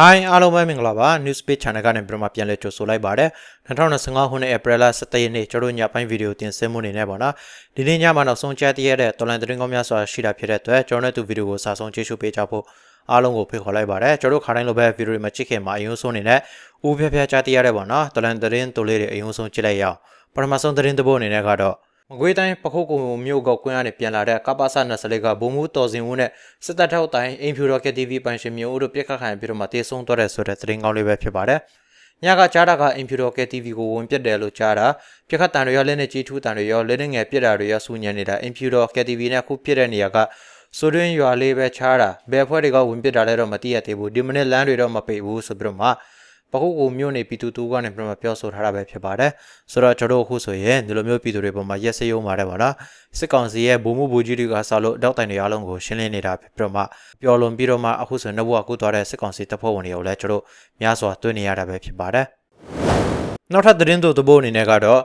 Hi အားလုံးပဲမင်္ဂလာပါ News Page Channel ကနေပြန်မှပြန်လဲကြိုဆိုလိုက်ပါတယ်2025ခုနှစ် April 17ရက်နေ့ကျွန်တော်တို့ညပိုင်းဗီဒီယိုတင်ဆက်မှုနေနဲ့ပေါ့နော်ဒီနေ့ညမှာနောက်ဆုံးကြက်တရတဲ့တော်လန်သတင်းကောင်းများစွာရှိတာဖြစ်တဲ့အတွက်ကျွန်တော်တို့ဒီဗီဒီယိုကိုစာဆုံးကြည့်ရှုပေးကြဖို့အားလုံးကိုဖိတ်ခေါ်လိုက်ပါတယ်ကျွန်တော်တို့ခါတိုင်းလိုပဲဗီဒီယိုတွေမှာကြည့်ခင်မှာအယုံဆုံးနေနဲ့ဦးဖျက်ဖျက်ကြတရတဲ့ပေါ့နော်တော်လန်သတင်းတိုလေးတွေအယုံဆုံးကြည့်လိုက်ရအောင်ပထမဆုံးသတင်းတစ်ပုဒ်အနေနဲ့ကတော့ မကွေးတိုင်းပခုတ်ကုံမြို့ကောက်ကွင်းကနေပြန်လာတဲ့ကပ္ပစ24ကဘုံမှုတော်စင်ဦးနဲ့စစ်တပ်ထောက်တိုင်းအင်ဖြူရော်ကက် TV ပိုင်ရှင်မျိုးဦးတို့ပြစ်ခတ်ခံပြီးတော့မှတေဆုံးသွားတဲ့ဆိုတဲ့သတင်းကောင်းလေးပဲဖြစ်ပါတယ်။ညကကြားတာကအင်ဖြူရော်ကက် TV ကိုဝင်ပြစ်တယ်လို့ကြားတာပြစ်ခတ်တန်တွေရောလက်နဲ့ကြီးထူးတန်တွေရောလက်နဲ့ငယ်ပြစ်တာတွေရောစူညံနေတာအင်ဖြူရော်ကက် TV နဲ့ခုပြစ်တဲ့နေရာကဆိုတွင်းရွာလေးပဲချားတာဘယ်ဖွဲ့တွေကဝင်ပြစ်တာလဲတော့မသိရသေးဘူးဒီမနေ့လမ်းတွေတော့မပိတ်ဘူးဆိုပြီးတော့မှ ပခုတ်ကိုမြို့နေပြည်သူတူကနေပြန်မပြောဆိုထားတာပဲဖြစ်ပါတယ်ဆိုတော့ကျွန်တော်တို့အခုဆိုရင်ဒီလိုမျိုးပြည်သူတွေပေါ်မှာရက်စက်ရုံပါတယ်ဗောနော်စစ်ကောင်စီရဲ့ဗိုလ်မှုဗိုလ်ကြီးတွေကဆောက်လို့တောက်တိုင်တွေအားလုံးကိုရှင်းလင်းနေတာဖြစ်ပြီးတော့မှပျော်လွန်ပြီးတော့မှအခုဆိုရင်နှစ်ဘဝကူသွားတဲ့စစ်ကောင်စီတပ်ဖွဲ့ဝင်တွေကိုလည်းကျွန်တော်တို့များစွာတွေ့နေရတာပဲဖြစ်ပါတယ်နောက်ထပ်သတင်းတို့သဘောအနေနဲ့ကတော့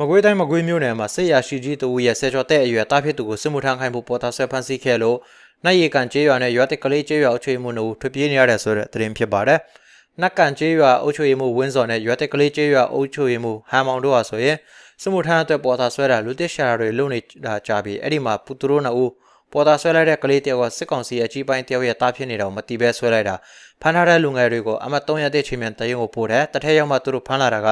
မကွေးတိုင်းမကွေးမြို့နယ်မှာစစ်ရရှိကြီးတူရဲ့ဆယ်ကျော်တဲ့အရွယ်တားဖြစ်သူကိုစစ်မှုထမ်းခိုင်းဖို့ပေါ်တာဆွဲဖမ်းဆီးခဲ့လို့နိုင်ရီကန်ကျေးရွာနဲ့ရွာတက်ကလေးကျေးရွာအုပ်ချုပ်ရေးမှူးတို့ထွက်ပြေးနေရတဲ့ဆိုတဲ့သတင်းဖြစ်ပါတယ်။ နက်ကန်ကျေးရွာအုပ်ချုပ်ရေးမှူးဝင်းစော်နဲ့ရွာတက်ကလေးကျေးရွာအုပ်ချုပ်ရေးမှူးဟန်မောင်တို့ဟာဆိုရင်စစ်မှုထမ်းအတွက်ပေါ်တာဆွဲတာလူတစ်ရှာတွေလုံနေတာကြပြီးအဲ့ဒီမှာပူသူတို့နှစ်ဦးပေါ်တာဆွဲလိုက်တဲ့ကလေးတယောက်ကစစ်ကောင်စီရဲ့အကြီးပိုင်းတယောက်ရဲ့တားဖြစ်နေတာကိုမတိပဲဆွဲလိုက်တာဖမ်းထားတဲ့လူငယ်တွေကိုအမတ်300တဲ့ချိန်မြန်တရုံကိုပို့တယ်တထက်ရောက်မှသူတို့ဖမ်းလာတာက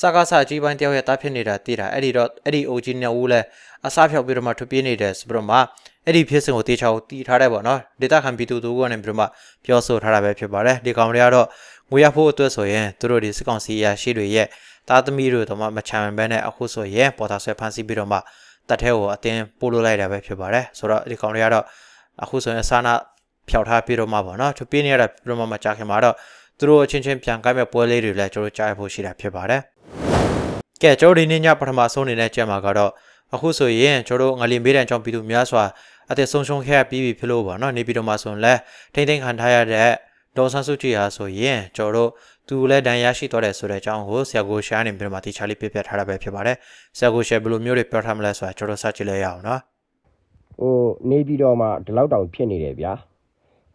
စကားဆအကြီးပိုင်းတယောက်ရဲ့တားဖြစ်နေတာသိတာအဲ့ဒီတော့အဲ့ဒီအိုကြီးနှစ်ဦးလဲအစားဖြောက်ပြီးတော့မှထွက်ပြေးနေတယ်ဆိုပြီးတော့မှအဲ့ဒီဖြစ်စဉ်ကိုတေချာကိုတီးထားတယ်ပေါ့နော်ဒေတာခံပြည်သူတို့ကနေပြီးတော့မှပြောဆိုထားတာပဲဖြစ်ပါတယ်ဒီကောင်တွေကတော့ ငွေရဖို့အတွက်ဆိုရင်သူတို့ဒီစစ်ကောင်စီရရှိတွေရဲ့တာသမီတို့တော့မှမချမ်းဘဲနဲ့အခုဆိုရင်ပေါ်တာဆွဲဖမ်းဆီးပြီးတော့မှတက်ထဲကိုအတင်းပို့လို့လိုက်တာပဲဖြစ်ပါတယ်ဆိုတော့ဒီကောင်တွေကတော့အခုဆိုရင်အစာနာဖျောက်ထားပြီးတော့မှပေါ့နော်သူပြင်းနေရတာပြီးတော့မှမကြခင်မှာတော့သူတို့အချင်းချင်းပြန်ကိုက်မဲ့ပွဲလေးတွေလည်းကျွန်တော်ကြားရဖို့ရှိတာဖြစ်ပါတယ်ကဲကျွန်တော်ဒီနေ့ညပထမဆုံးအနေနဲ့ကြက်မှာကတော့အခုဆိုရင်ကျွန်တော်ငလင်မေးတန်ကြောင့်ပြည်သူများစွာအသက်ဆုံးရှုံးခဲ့ပြီးပြီဖြစ်လို့ပေါ့နော်နေပြည်တော်မှာဆိုရင်လဲထိမ့်သိမ်းခံထားရတဲ့ ဒေါ်ဆန်းစုကြည်ဟာဆိုရင်ကျွန်တော်တို့သူလည်းဒဏ်ရာရှိသွားတယ်ဆိုတဲ့အကြောင်းကိုဆရာကိုရှားနေပြီးတော့မှတိချာလေးပြပြထားတာပဲဖြစ်ပါတယ်ဆရာကိုရှာဘယ်လိုမျိုးတွေပြောထားမလဲဆိုတာကျွန်တော်စကြည့်လိုက်ရအောင်နော် ဟိုနေပြီးတော့မှဒီလောက်တောင်ဖြစ်နေတယ်ဗျာ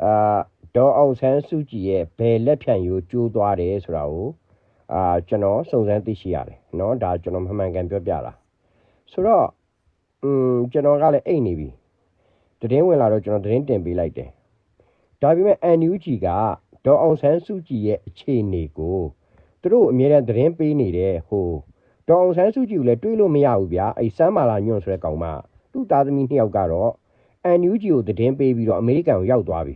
အာဒေါ်အောင်ဆန်းစုကြည်ရဲ့ဘယ်လက်ဖြန့်ရိုးကျိုးသွားတယ်ဆိုတာကိုအာကျွန်တော်စုံစမ်းသိရှိရတယ်เนาะဒါကျွန်တော်မှန်မှန်ကန်ပြောပြတာဆိုတော့อืมကျွန်တော်ကလည်းအိတ်နေပြီသတင်းဝင်လာတော့ကျွန်တော်သတင်းတင်ပေးလိုက်တယ် ဒါပေမဲ့ NUG ကဒေါ်အောင်ဆန်းစုကြည်ရဲ့အခြေအနေကိုသူတို့အမြဲတမ်းသတင်းပေးနေတယ်ဟိုဒေါ်အောင်ဆန်းစုကြည်ကိုလည်းတွေးလို့မရဘူးဗျာအဲ့စမ်းမာလာညွန့်ဆိုတဲ့ကောင်မသူ့သားသမီးနှစ်ယောက်ကတော့ NUG ကိုသတင်းပေးပြီးတော့အမေရိကန်ကိုရောက်သွားပြီ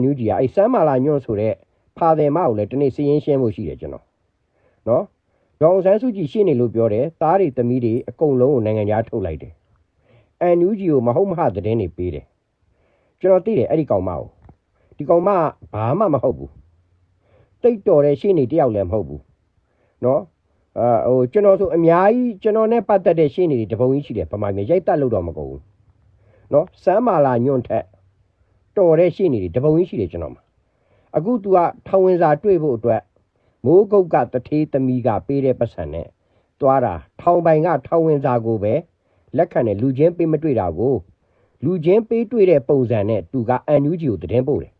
NUG ကအဲ့စမ်းမာလာညွန့်ဆိုတဲ့ဖာတယ်မကိုလည်းဒီနေ့စည်ရင်းရှင်းဖို့ရှိတယ်ကျွန်တော်နော်ဒေါအောင်ဆန်းစုကြည်ရှင်းနေလို့ပြောတယ်သားတွေသမီးတွေအကုန်လုံးကိုနိုင်ငံခြားထုတ်လိုက်တယ် NUG ကိုမဟုတ်မဟသတင်းတွေပေးတယ် ကျွန်တော်သိတယ်အဲ့ဒီကောင်မကိုဒီကောင်မကဘာမှမဟုတ်ဘူးတိတ်တော်တဲ့ရှေ့နေတယောက်လည်းမဟုတ်ဘူးနော်အာဟိုကျွန်တော်ဆိုအများကြီးကျွန်တော်နဲ့ပတ်သက်တဲ့ရှေ့နေတွေတပုံကြီးရှိတယ်ဗမာငယ်ရိုက်တက်လို့တော့မကုန်ဘူးနော်စမ်းမာလာညွန့်ထက်တော်တဲ့ရှေ့နေတွေတပုံကြီးရှိတယ်ကျွန်တော်မှာအခု तू ကထောင်ဝင်စာတွေ့ဖို့အတွက်မိုးကုတ်ကတထေးသမီးကပေးတဲ့ပတ်စံနဲ့တွားတာထောင်ပိုင်ကထောင်ဝင်စာကိုပဲလက်ခံတယ်လူချင်းပေးမတွေ့တာကို လူချင်းပေးတွေ့တဲ့ပုံစံနဲ့ तू က NUG ကိုတည်င်းပို့တယ်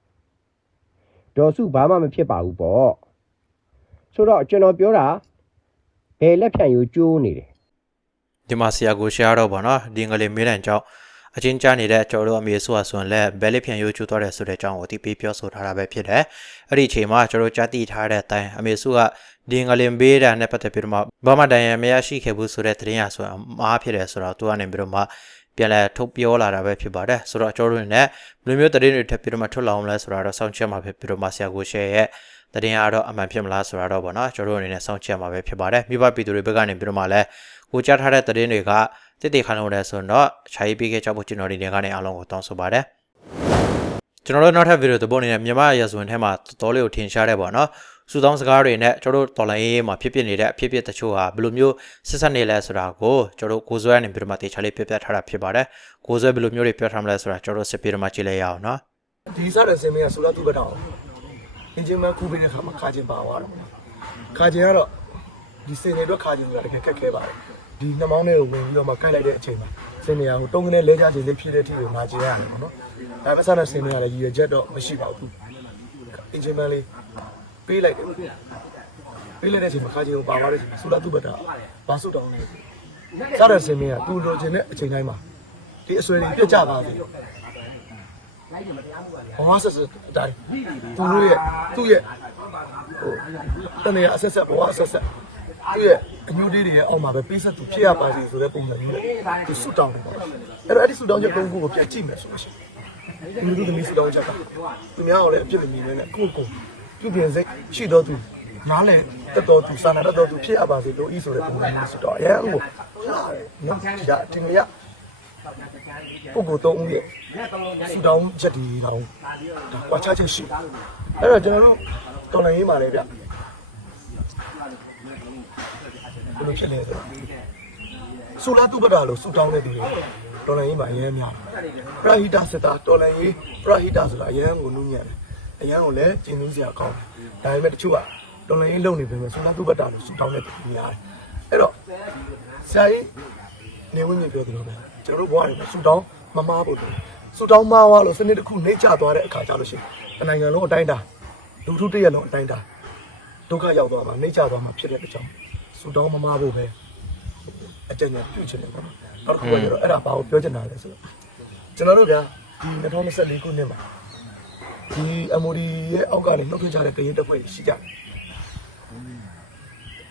ဒေါ်စုဘာမှမဖြစ်ပါဘူးပေါ့ဆိုတော့ကျွန်တော်ပြောတာဘယ်လက်ဖြန့်ရိုးကျိုးနေတယ်ဒီမှာဆရာကိုရှားတော့ဗောနော်ဒီငလေးမေးတဲ့အကြောင်းအချင်းကြားနေတဲ့ကျွန်တော်တို့အမေဆိုအဆွန်လက်ဘဲလေးဖြန်ရိုးကျူသွားတယ်ဆိုတဲ့အကြောင်းကိုဒီပေးပြောဆိုထားတာပဲဖြစ်တယ်အဲ့ဒီအချိန်မှာကျွန်တော်တို့ကြားသိထားတဲ့အတိုင်းအမေစုကဒီငလေးမေးတာနဲ့ပတ်သက်ပြီးတော့မှဘာမှတန်ရမရရှိခဲ့ဘူးဆိုတဲ့သတင်းရဆိုရင်မားဖြစ်တယ်ဆိုတော့သူကနေပြီးတော့မှ ပြန်လဲထုတ်ပြောလာတာပဲဖြစ်ပါတယ်ဆိုတော့ကျွန်တော်တို့နဲ့ဘယ်လိုမျိုးသတင်းတွေထပ်ပြီးတော့မှထွက်လာအောင်လဲဆိုတာတော့စောင့်ကြည့်မှာဖြစ်ပြီးတော့မှဆရာကိုရှယ်ရဲ့တရင်ကတော့အမှန်ဖြစ်မလားဆိုတာတော့ဗောနော်ကျွန်တော်တို့အနေနဲ့စောင့်ကြည့်ရမှာပဲဖြစ်ပါတယ်မိဘပြည်သူတွေဘက်ကနေပြီးတော့မှလည်းကိုကြားထားတဲ့တရင်တွေကတိတိခါလုံးလဲဆိုတော့ခြာရေးပေးခဲ့ကြဖို့ကျွန်တော်ဒီနေကနေအားလုံးကိုတောင်းဆိုပါတယ်ကျွန်တော်တို့နောက်ထပ်ဗီဒီယိုသဘောအနေနဲ့မြန်မာရဇဝင်ထဲမှာတော်လေးကိုထင်ရှားတဲ့ဗောနော် စူတောင်းစကားတွေနဲ့ကျွန်တော်တို့တော်လိုင်းရေးမှာဖြစ်ဖြစ်နေတဲ့အဖြစ်ဖြစ်တချို့ဟာဘယ်လိုမျိုးဆက်ဆက်နေလဲဆိုတာကိုကျွန်တော်တို့ကိုဇွဲနေပြီးတော့မှတေချာလေးပြပြထားတာဖြစ်ပါတယ်ကိုဇွဲဘယ်လိုမျိုးတွေပြောထားမလဲဆိုတာကျွန်တော်တို့စစ်ပြီးတော့မှကြည့်လိုက်ရအောင်နော်ဒီစားတဲ့စင်မင်းကဆိုတော့သူ့ဘက်တော့အင်ဂျင်မန်ကူပေးတဲ့ခါမှာခါကျင်ပါသွားတော့ခါကျင်ကတော့ဒီစင်တွေအတွက်ခါကျင်ဆိုတာတကယ်ခက်ခဲပါတယ်ဒီနှမောင်းထဲကိုဝင်ပြီးတော့မှကိုက်လိုက်တဲ့အချိန်မှာစင်တွေကဟိုတုံးကနေလဲကြခြင်းလေးဖြစ်တဲ့အထိကိုမာကျင်ရတယ်ပေါ့နော်ဒါပေမဲ့စားတဲ့စင်တွေကလည်းရည်ရွယ်ချက်တော့မရှိပါဘူးအအင်ဂျင်မန်လေး ပေးလိုက်တယ်ပေးလိုက်တဲ့အချိန်မှာခါချင်းကိုပါသွားတဲ့အချိန်မှာဆူလာသူ့ဘက်တာဘာဆုတောင်းလဲစားတဲ့စင်မင်းကသူ့လိုချင်တဲ့အချိန်တိုင်းမှာဒီအဆွေတွေပြတ်ကြပါစေဟောဆက်ဆက်အတိုင်းသူတို့ရဲ့သူ့ရဲ့ဟိုတနေရအဆက်ဆက်ဘဝအဆက်ဆက်သူ့ရဲ့အညိုလေးတွေရဲ့အောက်မှာပဲပေးဆက်သူဖြစ်ရပါစေဆိုတဲ့ပုံစံမျိုးနဲ့သူဆုတောင်းတယ်ပေါ့အဲ့တော့အဲ့ဒီဆုတောင်းချက်သုံးခုကိုပြတ်ကြည့်မယ်ဆိုလို့ရှိရင်ဒီလိုသမီးစတောင်းချက်ကသူများကိုလည်းအပြစ်မမြင်နဲ့ကိုယ့်ကိုယ် ပြုပြင်စိတ်ရှိတော့သူနားလည်းတက်တော်သူစာနာတက်တော်သူဖြစ်ရပါစေလို့ဤဆိုတဲ့ပုံစံမျိုးစတော့အရင်ကနော်ဒါတင်ရပုဂ္ဂိုလ်သုံးဦးရဲ့စတောင်းချက်ဒီတော့ဒါကွာချချက်ရှိအဲ့တော့ကျွန်တော်တို့တော်လည်းရေးပါလေဗျဘယ်လိုဖြစ်လဲဆိုတော့ဆူလာတူပဒါလို့ဆူတောင်းတဲ့သူတွေတော်လည်းရေးပါအရင်များပရာဟိတစတာတော်လည်းရေးပရာဟိတဆိုတာအရင်ကိုနူးညံ့တယ် အရင်ကိုလည်းကျင်နူးစရာကောင်းတယ်ဒါပေမဲ့တချို့ကတော်လည်းရေးလုံနေပြီမဲ့ဆူလာတူပဒါလို့ဆူတောင်းတဲ့သူတွေများတယ်အဲ့တော့ဆရာကြီးနေဝင်မြေပြောသလိုပဲကျွန်တော်တို့ဘဝတွေမှာဆူတောင်းမမားဖို့ဆူတောင်းမားသွားလို့စနစ်တစ်ခုနှိမ့်ချသွားတဲ့အခါကျလို့ရှိရင်နိုင်ငံလုံးအတိုင်းတာလူထုတရက်လုံးအတိုင်းတာဒုက္ခရောက်သွားမှာနှိမ့်ချသွားမှာဖြစ်တဲ့အတွက်ကြောင့်ဆူတောင်းမမားဖို့ပဲအကြံဉာဏ်ပြုချင်တယ်ပေါ့နော်နောက်တစ်ခုကကျတော့အဲ့ဒါဘာကိုပြောချင်တာလဲဆိုတော့ကျွန်တော်တို့ကဒီ2024ခုနှစ်မှာ ဒီ MOD ရဲ့အောက်ကနေနှုတ်ထွက်ကြတဲ့ကရင်တပ်ဖွဲ့ရှိကြတယ်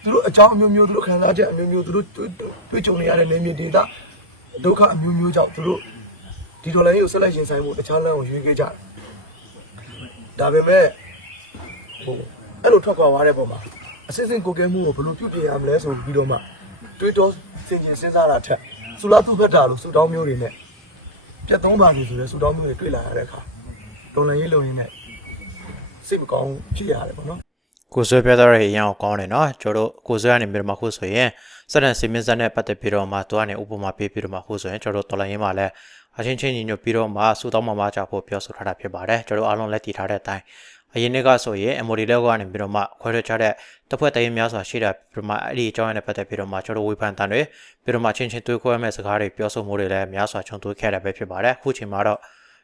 သူတို့အကြောင်းအမျိုးမျိုးသူတို့ခံစားချက်အမျိုးမျိုးသူတို့တွေ့ကြုံနေရတဲ့နေမြေဒေသဒုက္ခအမျိုးမျိုးကြောင့်သူတို့ဒီဒေါ်လာရေးကိုဆက်လက်ရင်ဆိုင်ဖို့တခြားလမ်းကိုရွေးခဲ့ကြတယ်ဒါပေမဲ့ဟိုအဲ့လိုထွက်ခွာသွားတဲ့ပုံမှာအစစ်စစ်ကိုကဲမှုကိုဘယ်လိုပြုပြင်ရမလဲဆိုပြီးတော့မှတွေးတောစင်ကြင်စဉ်းစားတာထက်စူလာသူဖက်တာလို့စူတောင်းမျိုးတွေနဲ့ပြတ်သုံးပါပြီဆိုတဲ့စူတောင်းမျိုးတွေတွေ့လာရတဲ့အခါ ဒေါ်လာရေးလုံရင်းနဲ့စိတ်မကောင်းဖြစ်ရတယ်ပေါ့နော်ကိုဆွေပြောတဲ့ရေရန်ကိုကောင်းတယ်နော်ကျွန်တော်တို့ကိုဆွေကနေပြီးတော့မှခုဆိုရင်စတဲ့စီမင်းစက်နဲ့ပတ်သက်ပြီးတော့မှသူကနေဥပမာပေးပြီးတော့မှခုဆိုရင်ကျွန်တော်တို့တော်လိုင်းရင်းမှာလည်းအချင်းချင်းညီညွတ်ပြီးတော့မှစူတောင်းမှမကြဖို့ပြောဆိုထားတာဖြစ်ပါတယ်ကျွန်တော်တို့အားလုံးလက်တည်ထားတဲ့အတိုင်းအရင်နေ့ကဆိုရင် MOD လက်ကနေပြီးတော့မှခွဲထွက်ချတဲ့တစ်ဖွဲ့တရင်များစွာရှိတာပြီးတော့မှအဲ့ဒီအကြောင်းအရာနဲ့ပတ်သက်ပြီးတော့မှကျွန်တော်တို့ဝေဖန်တန်တွေပြီးတော့မှချင်းချင်းတွေးခွဲမဲ့စကားတွေပြောဆိုမှုတွေလည်းများစွာခြုံသွေးခဲ့တာပဲဖြစ်ပါတယ်အခုချိန်မှာတော့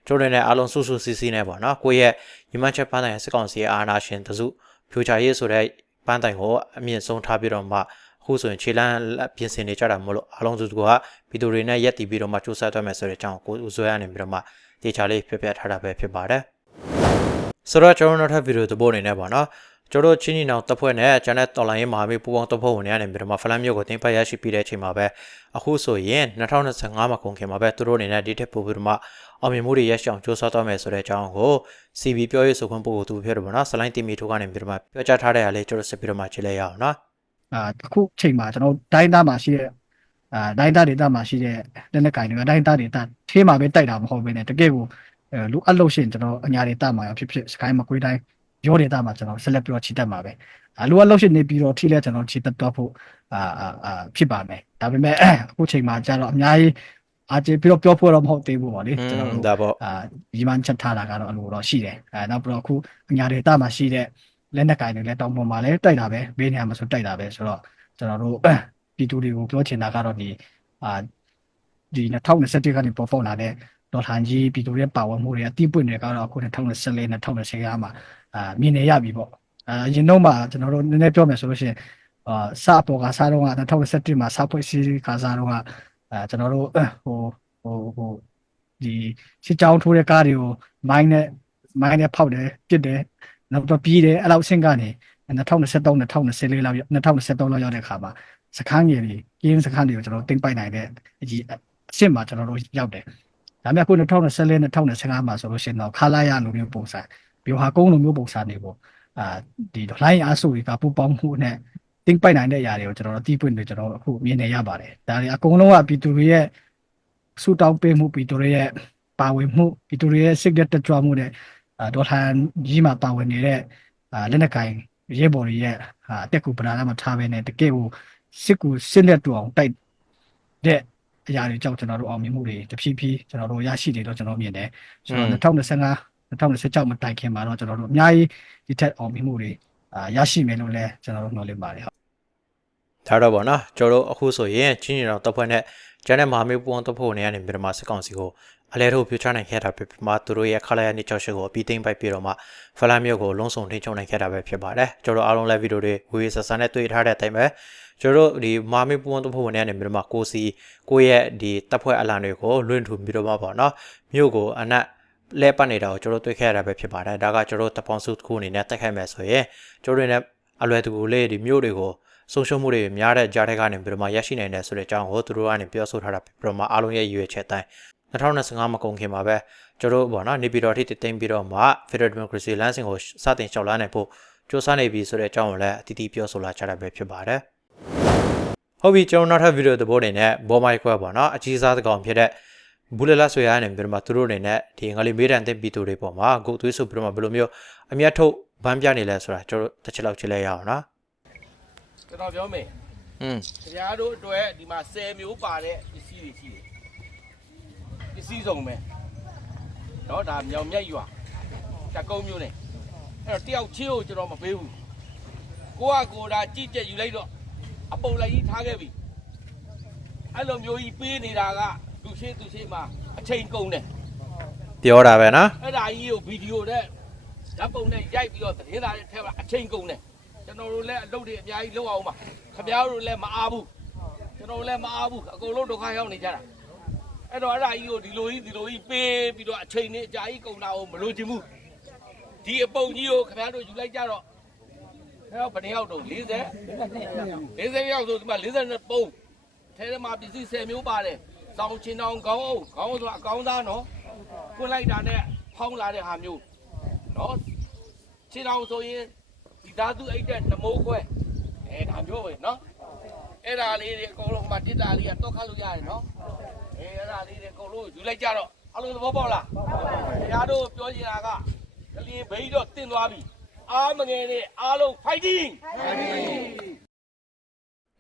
ကျွန်တော်တို့နဲ့အားလုံးဆူဆူစီစီနဲ့ပေါ့နော်ကိုယ့်ရဲ့ညီမချက်ပန်းတိုင်စစ်ကောင်စီအာဏာရှင်တစုဖြူချာရေးဆိုတဲ့ပန်းတိုင်ကိုအမြင့်ဆုံးထားပြီးတော့မှအခုဆိုရင်ခြေလန်းပြင်ဆင်နေကြတာမလို့အားလုံးစုကဗီဒီယိုတွေနဲ့ရက်တည်ပြီးတော့မှစူးစမ်းသွားမယ်ဆိုတဲ့အကြောင်းကိုဦးစွဲရနေပြီးတော့မှတေချာလေးပြပြထားတာပဲဖြစ်ပါတယ်ဆိုတော့ကျွန်တော်နောက်ထပ်ဗီဒီယိုတစ်ပုဒ်အနေနဲ့ပေါ့နော် ကျွန်တော်ချင်းနီနောင်တပ်ဖွဲ့နဲ့ဂျန်နက်တော်လိုင်းရေးမဟာမိတ်ပူးပေါင်းတပ်ဖွဲ့ဝင်တွေကနေပြီးတော့မှဖလန်မျိုးကိုတင်ပတ်ရရှိပြီးတဲ့အချိန်မှာပဲအခုဆိုရင်2025မှာကုန်ခင်မှာပဲသူတို့အနေနဲ့ဒီထက်ပိုပြီးတော့မှအောင်မြင်မှုတွေရရှိအောင်စူးစမ်းသွားမယ်ဆိုတဲ့အကြောင်းကို CB ပြောရေးဆိုခွင့်ပုဂ္ဂိုလ်သူဖြစ်တယ်ပေါ့နော်ဆလိုင်းတီမီထိုးကနေပြီးတော့မှပြောကြားထားတဲ့အားလေးကျွန်တော်ဆက်ပြီးတော့မှကြည့်လိုက်ရအောင်နော်အာအခုချိန်မှာကျွန်တော်ဒိုင်းသားမှာရှိတဲ့အာဒိုင်းသားဒေတာမှာရှိတဲ့လက်နက်ကင်တွေကဒိုင်းသားဒေတာသေးမှာပဲတိုက်တာမဟုတ်ဘဲねတကယ်ကိုအဲလူအပ်လို့ရှိရင်ကျွန်တော်အညာဒေတာမှာရောဖြစ်ဖြစ်စကိုင်းမကွေးတိုင်း ရောဒေတာမှာကျွန်တော်ဆက်လက်ပြီးတော့ခြိတက်မှာပဲအလူအပ်လို့ရှိရင်နေပြီးတော့ထိလဲကျွန်တော်ခြိတက်တော့ဖို့အာအာအာဖြစ်ပါမယ်ဒါပေမဲ့အခုချိန်မှာကျတော့အများကြီးအားကျေပြီးတော့ပြောဖို့တော့မဟုတ်သေးဘူးပေါ့လေကျွန်တော်တို့ဒါပေါ့အာဒီမှန်ချက်ထားတာကတော့အလိုတော့ရှိတယ်အဲနောက်ပြီးတော့အခုအညာဒေတာမှာရှိတဲ့လက်နက်ကင်တွေလည်းတောင်ပေါ်မှာလည်းတိုက်တာပဲဘေးနေရာမှာဆိုတိုက်တာပဲဆိုတော့ကျွန်တော်တို့ပြည်သူတွေကိုပြောချင်တာကတော့ဒီအာဒီ2021ကနေပေါ်ပေါက်လာတဲ့ ဒေါ်လာကြီးပြည်သူတွေပါဝင်မှုတွေအတိပွင့်တွေကတော့အခု2024 2025မှာအာမြင်နေရပြီပေါ့အာအရင်တော့မှကျွန်တော်တို့နည်းနည်းပြောမယ်ဆိုလို့ရှိရင်အာစပေါ်ကစားတော့က2021မှာစဖွဲ့စည်းကစားတော့ကအာကျွန်တော်တို့ဟိုဟိုဟိုဒီစစ်ကြောင်းထိုးတဲ့ကားတွေကိုမိုင်းနဲ့မိုင်းနဲ့ဖောက်တယ်ပြစ်တယ်နောက်တော့ပြီးတယ်အဲ့လောက်အဆင့်ကနေ2023 2024လောက်2023လောက်ရောက်တဲ့အခါမှာစခန်းငယ်တွေကင်းစခန်းတွေကိုကျွန်တော်တင်ပိုက်နိုင်တဲ့အကြီးအဆင့်မှာကျွန်တော်တို့ရောက်တယ် ဒါပေမဲ့အခု2024 2025မှာဆိုလို့ရှိရင်တော့ခလာရလိုမျိုးပုံစံဘီဟာကုန်းလိုမျိုးပုံစံတွေပေါ့အာဒီလိုင်းအားစုတွေကပူပေါင်းမှုနဲ့တင်ပိုက်နိုင်တဲ့အရာတွေကိုကျွန်တော်တို့တီးပွင့်တွေကျွန်တော်အခုမြင်နေရပါတယ်ဒါတွေအကုန်လုံးကပြည်သူတွေရဲ့ဆူတောင်းပေးမှုပြည်သူတွေရဲ့ပါဝင်မှုပြည်သူတွေရဲ့စိတ်သက်ကြွမှုနဲ့အာဒေါ်လာကြီးမှာပါဝင်နေတဲ့အာလက်နက်ကင်ရဲဘော်တွေရဲ့အာအတက်ကူပနာလာမှာထားပဲနဲ့တကယ်ကိုစစ်ကူစစ်လက်တူအောင်တိုက်တဲ့ အရာတွေကြောင့်ကျွန်တော်တို့အောင်မြင်မှုတွေတဖြည်းဖြည်းကျွန်တော်တို့ရရှိတယ်လို့ကျွန်တော်မြင်တယ်ဆိုတော့2025 2026မတိုင်ခင်မှာတော့ကျွန်တော်တို့အများကြီးဒီထက်အောင်မြင်မှုတွေအာရရှိမယ်လို့လည်းကျွန်တော်တို့မျှော်လင့်ပါတယ်ဟုတ်ဒါတော့ပေါ့နော်ကျွန်တော်တို့အခုဆိုရင်ချင်းချင်တော်တပ်ဖွဲ့နဲ့ကျန်တဲ့မဟာမိတ်ပူအောင်တဖို့နေရနေမြန်မာစစ်ကောင်စီကိုအလဲထုတ်ပြချနိုင်ခဲ့တာပဲဖြစ်မှာသူတို့ရဲ့ခလာရနေ6ရှိကိုအပြီးသိမ့်ပိုက်ပြီးတော့မှဖလာမျိုးကိုလုံးစုံထိန်းချုပ်နိုင်ခဲ့တာပဲဖြစ်ပါတယ်ကျွန်တော်အားလုံးလည်းဗီဒီယိုတွေဝေးဆဆနဲ့တွေ့ထားတဲ့အတိုင်းပဲ ကျွန်တော်ဒီမဟာမိတ်ပူအောင်တဖို့နေရနေမြန်မာကိုစီကိုရဲ့ဒီတပ်ဖွဲ့အလံတွေကိုလွင့်ထူပြီးတော့မှပေါ့နော်မြို့ကိုအနက်လဲပတ်နေတာကိုကျွန်တော်တွေ့ခဲ့ရတာပဲဖြစ်ပါတယ်ဒါကကျွန်တော်တပေါင်းစုတစ်ခုအနေနဲ့တက်ခိုက်မယ်ဆိုရင်ကျွန်တော်တွေနဲ့အလွယ်တကူလေးဒီမြို့တွေကိုဆုံးရှုံးမှုတွေများတဲ့ကြားတဲ့ကနေပြီးတော့မှရရှိနိုင်တယ်ဆိုတဲ့အကြောင်းကိုသူတို့ကနေပြောဆိုထားတာပြီးတော့မှအားလုံးရဲ့ရည်ရွယ်ချက်တိုင်း2025မကုန်ခင်မှာပဲကျွန်တော်ပေါ့နော်နေပြည်တော်ထိတိမ့်ပြီးတော့မှ Federal Democracy လမ်းစဉ်ကိုစတင်လျှောက်လာနိုင်ဖို့စ조사နေပြီဆိုတဲ့အကြောင်းကိုလည်းအတီးတီးပြောဆိုလာကြတာပဲဖြစ်ပါတယ် ဟုတ်ပြီကျွန်တော်နောက်ထပ်ဗီဒီယိုသဘောအနေနဲ့ဘောမိုက်ခွဲပေါ့နော်အကြီးစားသကောင်ဖြစ်တဲ့ဘူးလလဆွေရနေပြီးတော့မှသူတို့အနေနဲ့ဒီငလီမေးတန်တဲ့ပြည်သူတွေပေါ့မှာဂုတ်သွေးဆိုပြီးတော့မှဘယ်လိုမျိုးအမျက်ထုတ်ဗန်းပြနေလဲဆိုတာကျွန်တော်တစ်ချက်လောက်ချစ်လဲရအောင်နော် ကျွန်တော်ပြောမယ် อืม ခင်ဗျားတို့အတွက်ဒီမှာ10မျိုးပါတဲ့ပစ္စည်းတွေရှိတယ်ပစ္စည်းစုံပဲเนาะဒါမြောင်မြတ်ရွာတကုံးမျိုးနဲ့အဲ့တော့တယောက်ချင်းကိုကျွန်တော်မပေးဘူးကိုကကိုဒါကြည့်ချက်ယူလိုက်တော့ အပုံလိုက်ကြီးထားခဲ့ပြီအဲ့လိုမျိုးကြီးပေးနေတာကသူရှိသူရှိမှာအချိန်ကုန်တယ်ပြောတာပဲနော်အဲ့ဒါကြီးကိုဗီဒီယိုနဲ့ဓာတ်ပုံနဲ့ရိုက်ပြီးတော့သတင်းစာတွေထည့်ပါအချိန်ကုန်တယ်ကျွန်တော်တို့လည်းအလုပ်တွေအများကြီးလုပ်အောင်ပါခင်ဗျားတို့လည်းမအားဘူးကျွန်တော်တို့လည်းမအားဘူးအကုန်လုံးဒုက္ခရောက်နေကြတာအဲ့တော့အဲ့ဒါကြီးကိုဒီလိုကြီးဒီလိုကြီးပေးပြီးတော့အချိန်နဲ့အကြာကြီးကုန်တာကိုမလိုချင်ဘူးဒီအပုံကြီးကိုခင်ဗျားတို့ယူလိုက်ကြတော့ အဲ့တော့ဘယ်နှစ်ယောက်တော့40 40ယောက်ဆိုဒီမှာ40ပုံထဲထဲမှာပစ္စည်း10မျိုးပါတယ်စောင်းချင်းတောင်ခေါင်းအောင်ခေါင်းဆိုတာအကောင်းသားနော်ကွလိုက်တာနဲ့ဖောင်းလာတဲ့ဟာမျိုးနော်ခြေတော်ဆိုရင်ဒီဓာတုအိတ်တဲ့နမိုးခွဲအဲဒါမျိုးပဲနော်အဲ့ဒါလေးတွေအကုန်လုံးမှတစ်တာလေးကတော့ခတ်လို့ရတယ်နော်အဲအဲ့ဒါလေးတွေအကုန်လုံးယူလိုက်ကြတော့အလုံးသဘောပေါက်လားခင်ဗျားတို့ပြောချင်တာကကလင်းဘိန်းတော့တင်သွားပြီ အားမငယ်နဲ့အားလုံး fighting fighting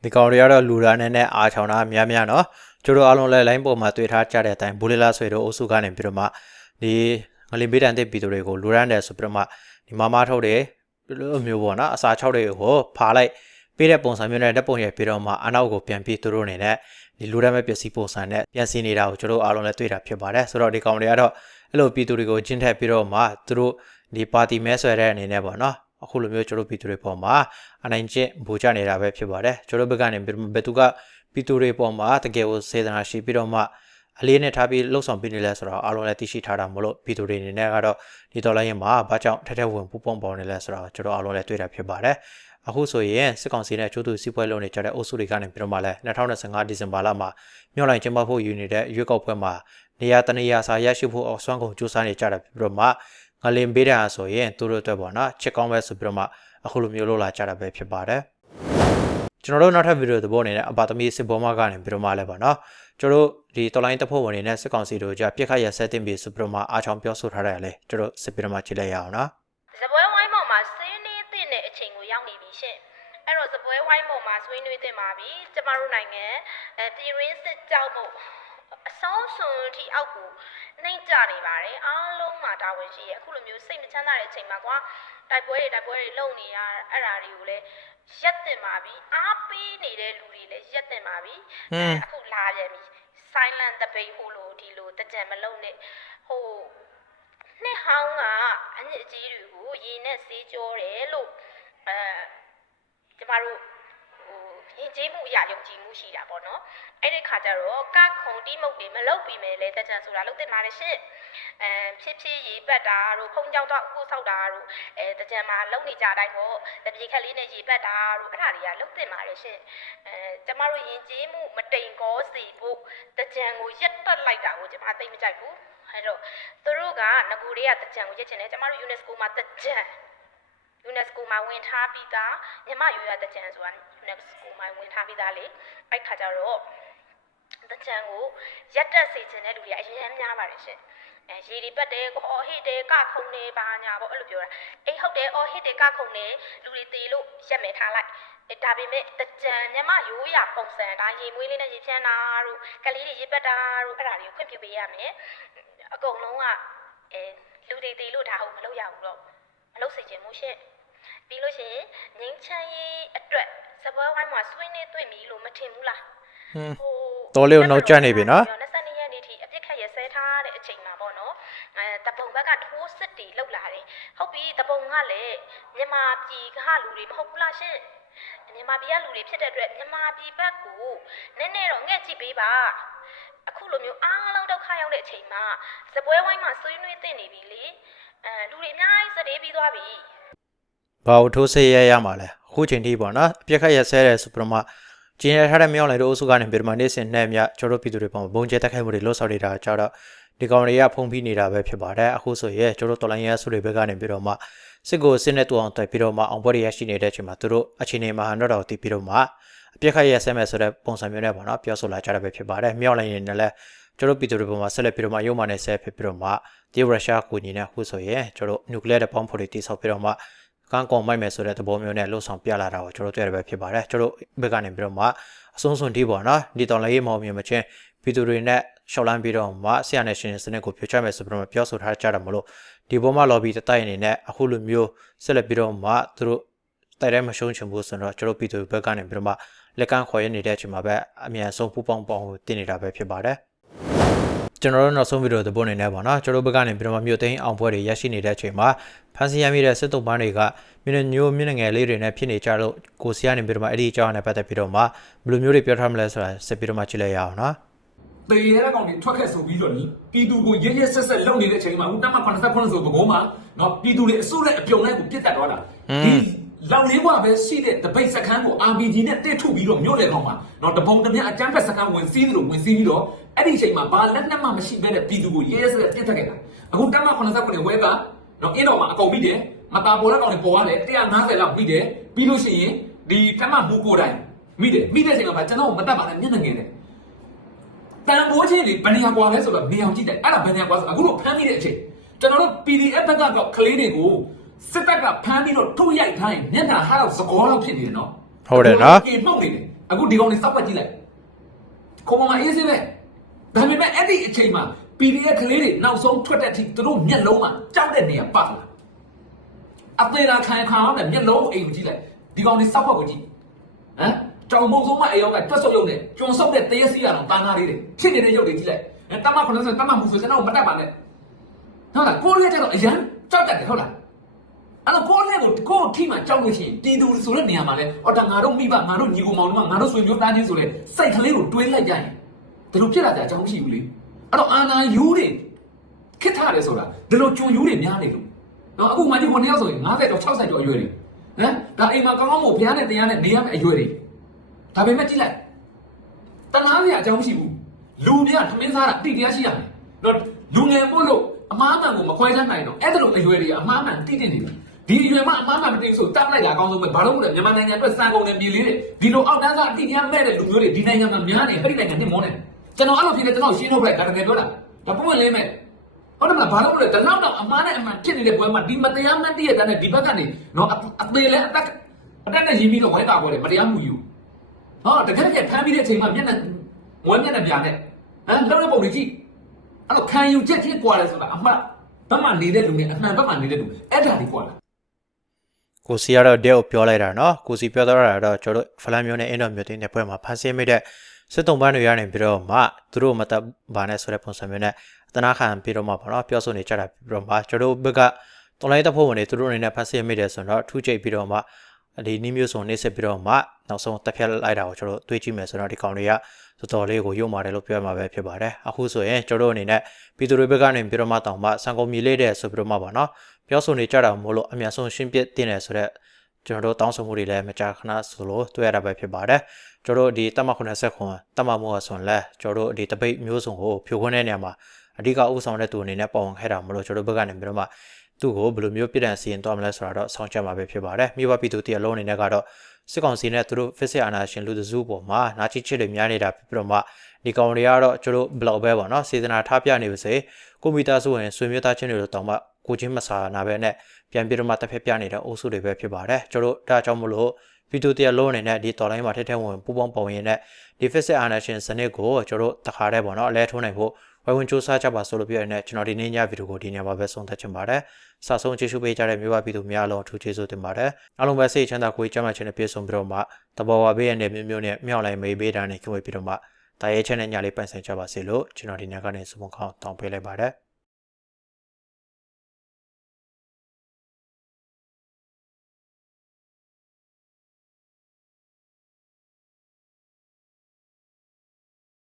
ဒီကောင်တွေကတော့လူရာနဲ့နဲ့အာချောင်းတာများများနော်ကျတို့အားလုံးလည်း line ပေါ်မှာတွေ့ထားကြတဲ့အတိုင်းဘူလီလာဆွေတို့အုပ်စုကနေပြီးတော့မှဒီငလင်ပေးတန်တဲ့ပြည်သူတွေကိုလူရန်တယ်ဆိုပြီးတော့မှဒီမမထုတ်တယ်လိုမျိုးပေါ့နော်အစာ၆တွေကိုဖာလိုက်ပေးတဲ့ပုံစံမျိုးနဲ့ဓာတ်ပုံရိုက်ပြီးတော့မှအနောက်ကိုပြန်ပြေးသူတို့အနေနဲ့ဒီလူရန်မဲ့ပစ္စည်းပုံစံနဲ့ပြန်စီနေတာကိုကျတို့အားလုံးလည်းတွေ့တာဖြစ်ပါတယ်ဆိုတော့ဒီကောင်တွေကတော့အဲ့လိုပြည်သူတွေကိုကျင့်ထက်ပြီးတော့မှသူတို့ ဒီပါတီမဲဆွဲတဲ့အနေနဲ့ပေါ့နော်အခုလိုမျိုးကျွန်တော်ပြည်သူတွေပေါ်မှာအနိုင်ကျင့်ဗိုလ်ချနေတာပဲဖြစ်ပါတယ်ကျွန်တော်ဘက်ကနေဘယ်သူကပြည်သူတွေပေါ်မှာတကယ်ကိုစေတနာရှိပြီးတော့မှအလေးနဲ့ထားပြီးလှုပ်ဆောင်ပေးနေလဲဆိုတော့အားလုံးလည်းသိရှိထားတာမလို့ပြည်သူတွေအနေနဲ့ကတော့ဒီဒေါ်လာရင်မှာဘာကြောင့်ထက်ထက်ဝင်ပူပေါင်းပေါင်းနေလဲဆိုတော့ကျွန်တော်အားလုံးလည်းတွေ့တာဖြစ်ပါတယ်အခုဆိုရင်စစ်ကောင်စီနဲ့အကျိုးတူစီးပွားလုပ်နေကြတဲ့အုပ်စုတွေကနေပြီးတော့မှလည်း2025ဒီဇင်ဘာလမှာမြို့လိုက်ကျင်းပဖို့ယူနေတဲ့ရွေးကောက်ပွဲမှာနေရာတနေရာစာရရှိဖို့အစွမ်းကုန်စူးစမ်းနေကြတာပြီးတော့မှ ငလင်ပေးတာဆိုရင်သူတို့အတွက်ပေါ့နော်ချစ်ကောင်းပဲဆိုပြီးတော့မှအခုလိုမျိုးလုပ်လာကြတာပဲဖြစ်ပါတယ်ကျွန်တော်တို့နောက်ထပ်ဗီဒီယိုသဘောအနေနဲ့အပါသမီစစ်ဘောမကနေပြီးတော့မှလည်းပေါ့နော်ကျွန်တော်တို့ဒီတော်လိုင်းတပ်ဖွဲ့ဝင်တွေနဲ့စစ်ကောင်စီတို့ကြားပြစ်ခတ်ရဆက်တင်ပြီးဆိုပြီးတော့မှအားချောင်းပြောဆိုထားတယ်လေကျွန်တော်စစ်ပြီးတော့မှကြည့်လိုက်ရအောင်နော်ဇပွဲဝိုင်းပေါ်မှာဆွေးနွေးသင့်တဲ့အချိန်ကိုရောက်နေပြီရှင့်အဲ့တော့ဇပွဲဝိုင်းပေါ်မှာဆွေးနွေးသင့်ပါပြီကျမတို့နိုင်ငံအဲပြည်ရင်းစစ်ကြောက်မှု အဆုံးစွန်ထိအောက်ကိုနှိမ့်ကြနေပါတယ်အားလုံးမှာတာဝန်ရှိရဲ့အခုလိုမျိုးစိတ်မချမ်းသာတဲ့အချိန်မှာကွာတိုက်ပွဲတွေတိုက်ပွဲတွေလုပ်နေရအဲ့ဒါတွေကိုလည်းရက်တင်ပါပြီအားပေးနေတဲ့လူတွေလည်းရက်တင်ပါပြီဟွန်းအခုလာပြန်ပြီ silent debate ဟိုလိုဒီလိုတကြံမလုံးနဲ့ဟိုနှစ်ဟောင်းကအညစ်အကြေးတွေကိုရေနဲ့ဆေးကြောတယ်လို့အဲကျမတို့ဟို ရင်ကျေးမှုအရာယုံကြည်မှုရှိတာပေါ့နော်အဲ့ဒီခါကျတော့ကခုံတိမုတ်တွေမလုတ်ပြီးမယ်လေတကြံဆိုတာလုတ်တင်ပါတယ်ရှင့်အဲဖြစ်ဖြစ်ရေပတ်တာတို့ဖုံကြောက်တော့အခုဆောက်တာတို့အဲတကြံမှာလုံနေကြတိုင်းပေါ့တပြေခက်လေးနဲ့ရေပတ်တာတို့အဲ့ဒါတွေကလုတ်တင်ပါတယ်ရှင့်အဲကျမတို့ရင်ကျေးမှုမတိမ်ကောစေဖို့တကြံကိုရက်တက်လိုက်တာကိုကျမသိမ့်မကြိုက်ဘူးအဲ့တော့သူတို့ကငကူတွေကတကြံကိုရက်ချင်တယ်ကျမတို့ UNESCO မှာတကြံ UNESCO မှာဝင်ထားပြီးသားမြမရွရတကြံဆိုတာ UNESCO မှာဝင်ထားပြီးသားလေအဲ့ခါကျတော့တကြံကိုရက်တက်စေချင်တဲ့လူတွေကအရင်များပါတယ်ရှင်အဲရေဒီပတ်တယ်အော်ဟစ်တယ်ကခုံနေပါညာပေါ့အဲ့လိုပြောတာအေးဟုတ်တယ်အော်ဟစ်တယ်ကခုံနေလူတွေတေလို့ရက်မယ်ထားလိုက်အဲဒါပေမဲ့တကြံမြမရိုးရပုံစံဒါရေမွေးလေးနဲ့ရေချမ်းတာတို့ကလေးတွေရေပတ်တာတို့အဲ့ဒါတွေကိုခွင့်ပြုပေးရမယ်အကုန်လုံးကအဲလူတွေတေလို့ဒါဟုတ်မလုပ်ရဘူးတော့ မလုပ်စေချင်ဘူးရှင့်ပြီးလို့ရှိရင်ငင်းချမ်းရေးအတွက်စပွဲဝိုင်းမှာဆွေးနေတွေ့ပြီလို့မထင်ဘူးလားဟွန်းဟိုတတော်လေးကိုနှောက်ကြနေပြီနော်22ရက်နေ့ထိအပြစ်ခတ်ရစဲထားတဲ့အချိန်မှာပေါ့နော်အဲတပုံဘက်ကထိုးစစ်တီလောက်လာတယ်ဟုတ်ပြီတပုံကလည်းမြန်မာပြည်ကလူတွေမဟုတ်ဘူးလားရှင့်မြန်မာပြည်ကလူတွေဖြစ်တဲ့အတွက်မြန်မာပြည်ဘက်ကိုနည်းနည်းတော့ငှက်ကြည့်ပေးပါ အခုလိုမျိုးအားလုံးဒုက္ခရောက်တဲ့အချိန်မှာစပွဲဝိုင်းမှာဆွေးနွေးတင်နေပြီလေအဲလူတွေအများကြီးစတဲ့ပြီးသွားပြီဘာလို့ထိုးဆေးရရမှာလဲအခုချိန်ထိပေါ့နော်အပြက်ခတ်ရဆဲတဲ့ဆိုပြီးတော့မှကျင်းရထားတဲ့မြောင်းလိုက်တို့အုပ်စုကနေပြီးတော့မှနေ့စဉ်နဲ့အမြကျွန်တော်တို့ပြည်သူတွေပေါ့ဘုံကျဲတက်ခိုက်မှုတွေလှုပ်ဆောင်နေတာကြတော့ဒီကောင်တွေကဖုံးပြီးနေတာပဲဖြစ်ပါတယ်အခုဆိုရင်ကျွန်တော်တို့တော်လိုင်းရဲဆုတွေဘက်ကနေပြီးတော့မှစစ်ကိုစစ်နဲ့တူအောင်တိုက်ပြီးတော့မှအောင်ပွဲတွေရရှိနေတဲ့အချိန်မှာသူတို့အချိန်နေမှာဟန်တော့တော်တည်ပြီးတော့မှ အပြက်ခတ်ရဆဲမဲ့ဆိုတဲ့ပုံစံမျိုးနဲ့ပေါ့နော်ပြောဆိုလာကြတာပဲဖြစ်ပါတယ်မြောင်းလိုက်ရင်လည်းကျွန်တော်ပြည်သူတွေပေါ်မှာဆက်လက်ပြီးတော့မှရုံမှနဲ့ဆဲဖြစ်ပြီးတော့မှဒီရုရှားကိုညီနဲ့အခုဆိုရင်ကျွန်တော်နျူကလ িয়ার တဲ့ပေါင်းဖော်တွေတိစောက်ပြီးတော့မှကန်းကောင်မိုက်မယ်ဆိုတဲ့သဘောမျိုးနဲ့လှုပ်ဆောင်ပြလာတာကိုကျွန်တော်တွေ့ရပဲဖြစ်ပါတယ်ကျွန်တော်ဘက်ကနေပြီးတော့မှအဆုံးစွန်ဒီပေါ့နော်ဒီတော်လေးမောင်မြင်မချင်းဗီဒီယိုတွေနဲ့ရှောက်လန်းပြီးတော့မှဆရာနဲ့ရှင်စနစ်ကိုဖြိုချမယ်ဆိုပြီးတော့ပြောဆိုထားကြတာမလို့ဒီပေါ်မှာ lobby တတိုက်အနေနဲ့အခုလိုမျိုးဆက်လက်ပြီးတော့မှသူတို့တိုက်ရဲမရှုံးချင်ဘူးဆိုတော့ကျွန်တော်ဗီဒီယိုဘက်ကနေပြီးတော့မှ လက်ကမ်းခေါ်ရနေတဲ့အချိန်မှာပဲအမြန်ဆုံးပူပေါင်းပေါင်းကိုတင်နေတာပဲဖြစ်ပါတယ်ကျွန်တော်တို့နောက်ဆုံးဗီဒီယိုသဘောအနေနဲ့ပေါ့နော်ကျွန်တော်ဘက်ကနေပြီးတော့မှမြို့သိမ်းအောင်ပွဲတွေရရှိနေတဲ့အချိန်မှာဖန်စီရမိတဲ့စစ်တုံးပန်းတွေကမြို့နယ်မျိုးမြို့နယ်ငယ်လေးတွေနဲ့ဖြစ်နေကြလို့ကိုစီကနေပြီးတော့မှအဲ့ဒီအကြောင်းနဲ့ပတ်သက်ပြီးတော့မှဘယ်လိုမျိုးတွေပြောထားမလဲဆိုတာဆက်ပြီးတော့မှကြည့်လိုက်ရအောင်နော်တေရတဲ့ကောင်တွေထွက်ခဲ့ဆိုပြီးတော့နီးပြည်သူကိုရဲရဲဆက်ဆက်လုပ်နေတဲ့အချိန်မှာအခုတက်မ89ဆိုဘကုံးမှာနော်ပြည်သူတွေအစိုးရအပြုံလိုက်ကိုပြစ်တက်သွားတာဒီ လောက်လေးကွာပဲရှိတဲ့တပိတ်စခန်းကို RPG နဲ့တစ်ထုတ်ပြီးတော့မြို့လေကောင်မှာနော်တပုံတည်းအကျန်းဖက်စခန်းဝင်စီးသလိုဝင်စီးပြီးတော့အဲ့ဒီအချိန်မှာဘာလက်နက်မှမရှိဘဲတဲ့ပြည်သူကိုရဲရဲဆက်ဆက်ပြစ်တက်ခဲ့တာအခုတက်မ89ဝဲကနော်အင်းတော်မှာအကုန်ပြီးတယ်မတာပေါ်တဲ့ကောင်တွေပေါ်ရတယ်150လောက်ပြီးတယ်ပြီးလို့ရှိရင်ဒီတက်မမူကိုတိုင်းမိတယ်မိတဲ့အချိန်မှာကျွန်တော်မတက်ပါနဲ့မျက်နှာငယ်တယ်တန်ဖိုးချင်းတွေဘယ်နေရာကွာလဲဆိုတော့နေအောင်ကြည့်တယ်အဲ့ဒါဘယ်နေရာကွာဆိုအခုတော့ဖမ်းမိတဲ့အချိန်ကျွန်တော်တို့ PDF ဘက်ကတော့ကလေးတွေကို စစ်တပ်ကဖမ်းပြီးတော့ထုတ်ရိုက်ထားရင်မျက်နှာဟာတော့သကောလောက်ဖြစ်နေတယ်နော်ဟုတ်တယ်နော်ကေနှုတ်နေတယ်အခုဒီကောင်တွေစောက်ပတ်ကြည့်လိုက်ခုံမမအေးစေးပဲဒါပေမဲ့အဲ့ဒီအချိန်မှာ PDF ကလေးတွေနောက်ဆုံးထွက်တဲ့အထိသူတို့မျက်လုံးမှာကြောက်တဲ့နေရာပတ်လာအသေးလားခံခံအောင်တဲ့မျက်လုံးကိုအိမ်ကိုကြည့်လိုက်ဒီကောင်တွေစောက်ပတ်ကိုကြည့်ဟမ်ကြောင်မုံဆုံးမအေရောကတွတ်ဆုပ်ရုံနဲ့ကျွန်းဆုပ်တဲ့တရက်စီရအောင်တာနာလေးတွေဖြစ်နေတဲ့ရုပ်တွေကြည့်လိုက်အဲတမ90တမမှုဆိုကျွန်တော်မတက်ပါနဲ့ဟုတ်လားကိုလေးကျတော့အရန်ကြောက်တတ်တယ်ဟုတ်လား အဲ့တော့ကိုလေးကိုကိုထိမှကြောက်လို့ရှိရင်တီတူဆိုတဲ့နေရာမှာလဲအော်ဒါငါတို့မိဘငါတို့ညီကိုမောင်တို့ငါတို့ဆွေမျိုးသားချင်းဆိုလဲစိတ်ကလေးကိုတွေးလိုက်ကြရင်ဒီလိုဖြစ်လာကြအကြောင်းမရှိဘူးလေအဲ့တော့အာနာယူတွေခစ်ထားတယ်ဆိုတာဒီလိုကြုံယူတွေများနေလို့နော်အခုမှဒီကိုနှစ်ယောက်ဆိုရင်50တော့60ကျော်အရွယ်တွေဟမ်ဒါအိမ်မှာကောင်းကောင်းမို့ဘုရားနဲ့တရားနဲ့နေရမယ့်အရွယ်တွေဒါပေမဲ့ကြည့်လိုက်တနာစရာအကြောင်းမရှိဘူးလူများထမင်းစားတာအတိတရားရှိရမယ်နော်လူငယ်ပို့လို့အမားမှန်ကိုမခွဲခြားနိုင်တော့အဲ့ဒါလိုအရွယ်တွေအမားမှန်တိတိနေတယ် ဒီအရွယ်မှာအမားမှန်မသိဘူးဆိုတတ်လိုက်တာအကောင်းဆုံးပဲဘာလို့လဲမြန်မာနိုင်ငံအတွက်စံကုန်တယ်ပြည်လေးတွေဒီလိုအောက်တန်းစားအတိတရားမဲ့တဲ့လူမျိုးတွေဒီနိုင်ငံမှာများနေအဲ့ဒီနိုင်ငံနဲ့မောနေကျွန်တော်အဲ့လိုဖြစ်နေကျွန်တော်ရှင်းထုတ်လိုက်ဒါတကယ်ပြောတာဒါပုံမှန်လေးမဲ့ဟုတ်တယ်မလားဘာလို့လဲတလောက်တော့အမားနဲ့အမှန်ဖြစ်နေတဲ့ပွဲမှာဒီမတရားမှတ်တည့်ရတဲ့ဒီဘက်ကနေနော်အသေးလဲအသက်အတက်နဲ့ရင်းပြီးတော့ဝိုင်းတာပေါ်တယ်မတရားမှုယူဟောတကယ်တကယ်ဖမ်းပြီးတဲ့အချိန်မှာမျက်နှာဝမ်းမျက်နှာပြာနဲ့ဟမ်လောက်တဲ့ပုံတွေကြည့်အဲ့တော့ခံယူချက်ချင်းကွာတယ်ဆိုတာအမှတ်ဘက်မှာနေတဲ့လူနဲ့အမှန်ဘက်မှာနေတဲ့လူအဲ့ဒါတွေကွာလား ကိုစီကတော့ဒဲကိုပြောလိုက်တာနော်ကိုစီပြောတော့တာတော့ကျွန်တော်တို့ဖလန်မျိုးနဲ့အင်တော်မျိုးတင်းတဲ့ဘွဲမှာဖန်ဆင်းမိတဲ့စစ်တုံးပန်းတွေရနေပြီးတော့မှသူတို့မတက်ပါနဲ့ဆိုတဲ့ပုံစံမျိုးနဲ့အတနာခံပြီးတော့မှပေါ့နော်ပြောဆိုနေကြတာပြီးတော့မှကျွန်တော်တို့ဘက်ကတော်လိုက်တဲ့ဖို့ဝင်တွေသူတို့အနေနဲ့ဖန်ဆင်းမိတယ်ဆိုတော့ထူးချိတ်ပြီးတော့မှဒီနီးမျိုးစုံနေစစ်ပြီးတော့မှနောက်ဆုံးတက်ဖြတ်လိုက်တာကိုကျွန်တော်တို့တွေးကြည့်မယ်ဆိုတော့ဒီကောင်တွေကတော်တော်လေးကိုရုံမာတယ်လို့ပြောရမှာပဲဖြစ်ပါတယ်အခုဆိုရင်ကျွန်တော်တို့အနေနဲ့ပြည်သူတွေဘက်ကနေပြီးတော့မှတောင်မှစံကုန်မြည်လေးတဲ့ဆိုပြီးတော့မှပါနော် ပြောဆိုနေကြတာမို့လို့အများဆုံးရှင်းပြတင်တယ်ဆိုတော့ကျွန်တော်တို့တောင်းဆိုမှုတွေလည်းမကြာခဏဆိုလို့တွေ့ရတာပဲဖြစ်ပါတယ်ကျွန်တော်တို့ဒီတက်မ80ခွန်တက်မမို့ဆိုရင်လည်းကျွန်တော်တို့ဒီတပိတ်မျိုးစုံကိုဖြိုခွင်းတဲ့နေရာမှာအဓိကဥဆောင်တဲ့သူအနေနဲ့ပေါဝင်ခဲ့တာမလို့ကျွန်တော်တို့ဘက်ကနေပြီးတော့မှသူ့ကိုဘယ်လိုမျိုးပြစ်ဒဏ်စီရင်သွားမလဲဆိုတာတော့ဆောင်းချက်မှာပဲဖြစ်ပါတယ်မြို့ပပြည်သူတရလုံးအနေနဲ့ကတော့စစ်ကောင်စီနဲ့သူတို့ဖစ်စစ်အာဏာရှင်လူတစုပေါ်မှာနာချီချစ်တွေများနေတာဖြစ်ပြီးတော့မှဒီကောင်တွေကတော့ကျွန်တော်ဘလောက်ပဲပေါ့နော်စေတနာထားပြနေပါစေကွန်ပျူတာဆိုရင်ဆွေမျိုးသားချင်းတွေလို့တောင်းမှ ကိုချင်းမဆာနာပဲနဲ့ပြန်ပြီးတော့မှတက်ဖက်ပြနေတဲ့အုပ်စုတွေပဲဖြစ်ပါတယ်ကျွန်တော်တို့ဒါကြောင့်မလို့ဗီဒီယိုတရားလုံးအနေနဲ့ဒီတော်လိုင်းမှာထက်ထက်ဝင်ပူပေါင်းပုံရင်နဲ့ဒီ fixed animation စနစ်ကိုကျွန်တော်တို့တခါတည်းပေါ့နော်အလဲထိုးနိုင်ဖို့ဝိုင်းဝန်းစူးစမ်းကြပါဆိုလို့ပြောရတဲ့ကျွန်တော်ဒီနေ့ညဗီဒီယိုကိုဒီညမှာပဲဆုံးသက်ချင်ပါတယ်။စာဆုံးကြည့်ရှုပေးကြတဲ့မျိုးပါဗီဒီယိုများလုံးအထူးကျေးဇူးတင်ပါတယ်။အားလုံးပဲစိတ်ချမ်းသာကိုယ်ကျမ်းမာခြင်းနဲ့ပြည့်စုံပြီးတော့မှတဘောဝဘေးရတဲ့မျိုးမျိုးနဲ့မြောက်လိုက်မေးပေးတာနဲ့ခင်ဝေးပြီးတော့မှတာရဲချက်နဲ့ညလေးပိုင်ဆိုင်ကြပါစေလို့ကျွန်တော်ဒီညကနေစမုံခေါင်းတောင်းပေးလိုက်ပါတယ်